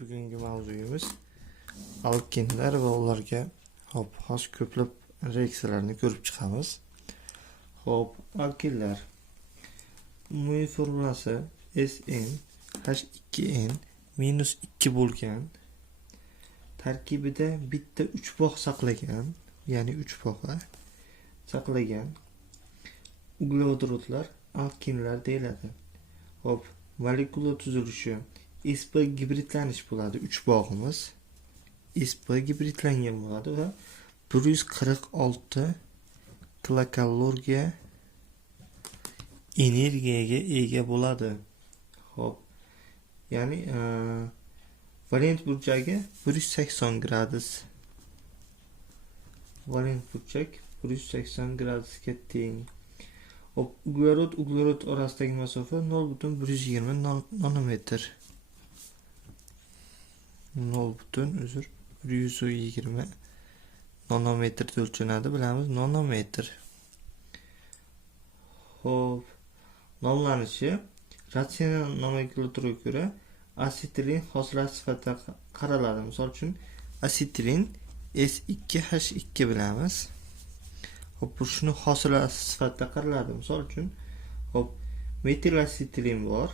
bugungi mavzuyimiz alkinlar va ularga hop hozir ko'plab reaksiyalarni ko'rib chiqamiz. Hop, alkinlar umumiy formulasi Sn H2n minus 2 bo'lgan tarkibida bitta 3 bog' saqlagan, ya'ni 3 bog'a saqlagan uglevodorodlar alkinlar deyiladi. Hop, molekula tuzilishi sp gibridlanish bo'ladi 3 bog'imiz sp gibridlangan bo'ladi va 146 kilokaloriya energiyaga ega bo'ladi. Hop. Ya'ni e, valent burchagi 180 gradus. Valent burchak 180 gradusga teng. Hop, uglerod uglerod orasidagi masofa 0.120 nan- nanometr. 0. uzr 120 nanometrda o'lchanadi bilamiz nanometr. Xo'p, nomlanishi ratsional nomenklaturaga ko'ra asetilin hosilasi sifatida qa- qaraladi. Misol uchun asetilin S2H2 bilamiz. Hop, bu shuni hosilasi sifatida qaraladi. Misol uchun hop metil asetilin bor.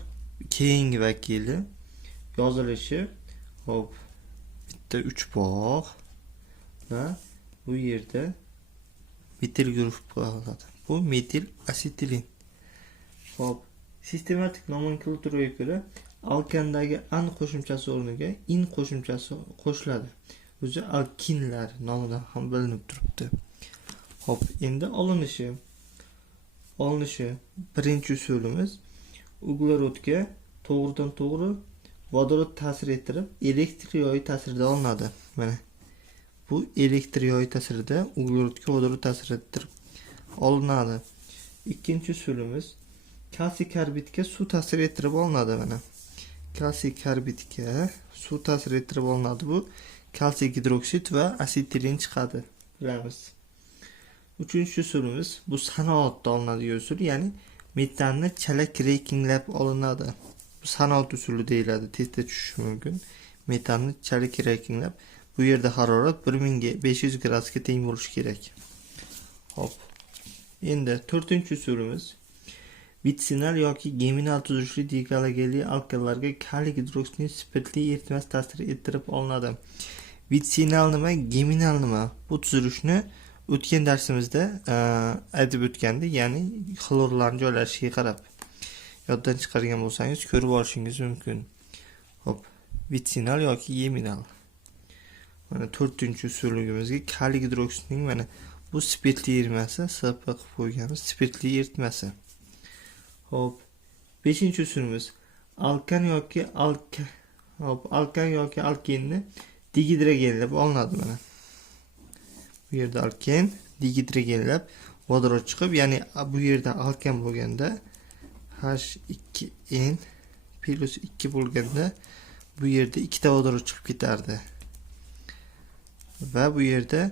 Keyingi vakili yozilishi hop bitta 3 bog' va bu yerda metil guruh bo'ladi. Bu metil asetilin. Hop, sistematik nomenklaturaga ko'ra alkandagi an qo'shimchasi o'rniga in qo'shimchasi qo'shiladi. O'zi alkinlar nomidan ham bilinib turibdi. Hop, endi olinishi. Olinishi birinchi usulimiz uglerodga to'g'ridan to'g'ri vodorod ta'sir ettirib, elektr yoyi ta'sirida olinadi. Mana bu elektr yoyi ta'sirida uglerodga vodorod ta'sir ettirib olinadi. Ikkinchi usulimiz kalsiy karbidga suv ta'sir ettirib olinadi mana. Kalsiy karbidga suv ta'sir ettirib olinadi. Bu kalsiy gidroksid va asetilin chiqadi. Bilamiz. Uchinchi usulimiz bu sanoatda olinadigan usul, ya'ni metanni chala krekinglab olinadi. Sanoat usuli deyiladi. Tezda tushishi mumkin. Metanni chala krekinglab bu yerda harorat 1500 gradusga teng bo'lishi kerak. Hop. Endi to'rtinchi usulimiz vitsinal yoki geminal tuzilishli degalogenli alkallarga kaliy gidroksidning spirtli eritmasi ta'sir ettirib olinadi. Vitsinal nima, geminal nima? Bu tuzilishni o'tgan darsimizda aytib o'tgandik, ya'ni xlorlarning joylashishiga qarab yoddan chiqargan bo'lsangiz ko'rib olishingiz mumkin. Hop, vitsinal yoki geminal. Mana to'rtinchi usulligimizga kaliy gidroksidning mana bu spirtli eritmasi, SP qilib qo'yganmiz, spirtli eritmasi. Hop. 5 usulimiz alkan yoki alka hop alkan yoki alkenni dihidrogenlab olinadi mana. Bu yerda alken dihidrogenlab vodorod chiqib, ya'ni bu yerda alkan bo'lganda H2n plus 2 bo'lganda bu yerda ikkita vodorod chiqib ketardi. Va bu yerda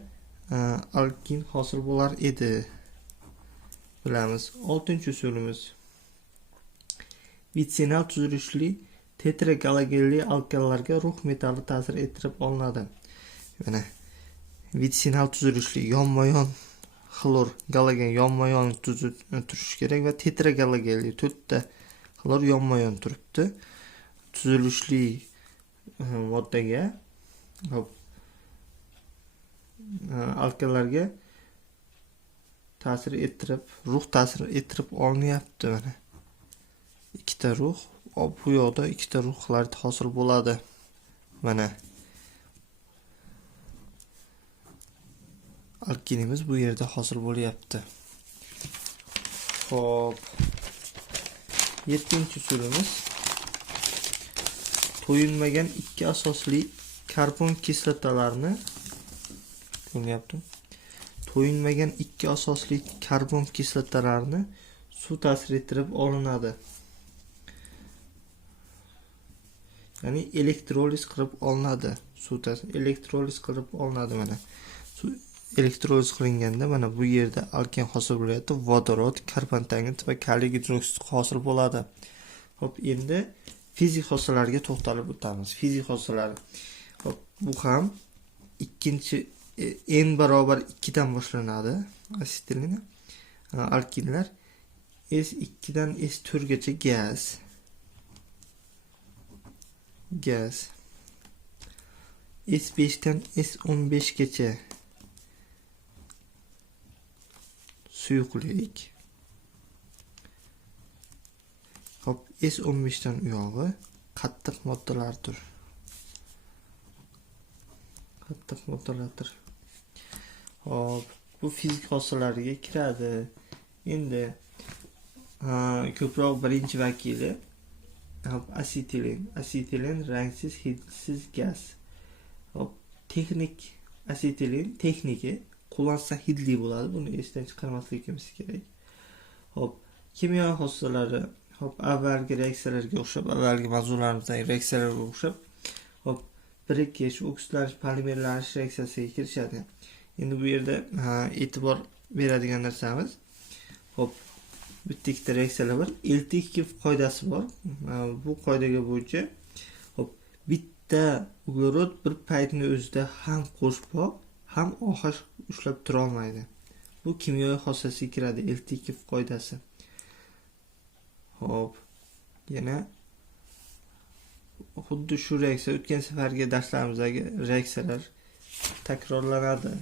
e, alkin hosil bo'lar edi. Bilamiz. 6 usulimiz vitsinal tuzilishli tetragalogenli alkanlarga rux metalli ta'sir ettirib olinadi. Mana vitsinal tuzilishli yonma-yon xlor galogen yonma-yon e, turishi kerak va tetragalogenli to'rtta xlor yonma-yon turibdi. Tuzilishli e, moddaga hop e, alkanlarga ta'sir ettirib, ruh ta'sir ettirib olinyapti mana. ikkita ruh bu yoqda ikkita ruhlar hosil bo'ladi mana alkinimiz bu yerda hosil bo'lyapti Xo'p. Yettinchi usulimiz to'yinmagan ikki asosli karbon kislotalarni ko'ryapti. To'yinmagan ikki asosli karbon kislotalarni suv ta'sir ettirib olinadi. ya'ni elektroliz qilib olinadi suv ta'sir elektroliz qilib olinadi mana elektroliz qilinganda mana bu yerda alkan hosil bo'lyapti vodorod karbon tangid va kaliy gidroksid hosil bo'ladi ho'p endi fizik xossalarga to'xtalib o'tamiz. Fizik xossalari. Hop, bu ham ikkinchi e, n barobar 2 dan boshlanadi. Asetilin alkinlar S2 dan S4 gacha gaz. Gaz. S5 dan S15 gacha suyuqlik. Hop, S15 dan u yog'i qattiq moddalardir. Qattiq moddalardir. Hop, bu fizik xossalariga kiradi. Endi ko'proq birinchi vakili hop, asetilin. Asetilin rangsiz, hidsiz gaz. Hop, texnik asetilin texniki kullansa hidli bo'ladi. Buni esdan chiqarmasligimiz kerak. Hop, kimyo xossalari hop. Avvalgi reaksiyalarga o'xshab, avvalgi mavzularimizdagi reaksiyalarga o'xshab hop. Birikish, oksidlanish, polimerlanish reaksiyasiga kirishadi. Endi bu yerda e'tibor beradigan narsamiz. Hop. Bitta ikkita reaksiyalar bor. LT2 qoidasi bor. Bu qoidaga bo'yicha. Hop. Bitta uglerod bir paytni o'zida ham qo'shboq, ham OH ushlab tura olmaydi. Bu kimyoviy xossasiga kiradi eltikif qoidasi. Hop. Yana xuddi shu reaksiya o'tgan safargi darslarimizdagi reaksiyalar takrorlanadi.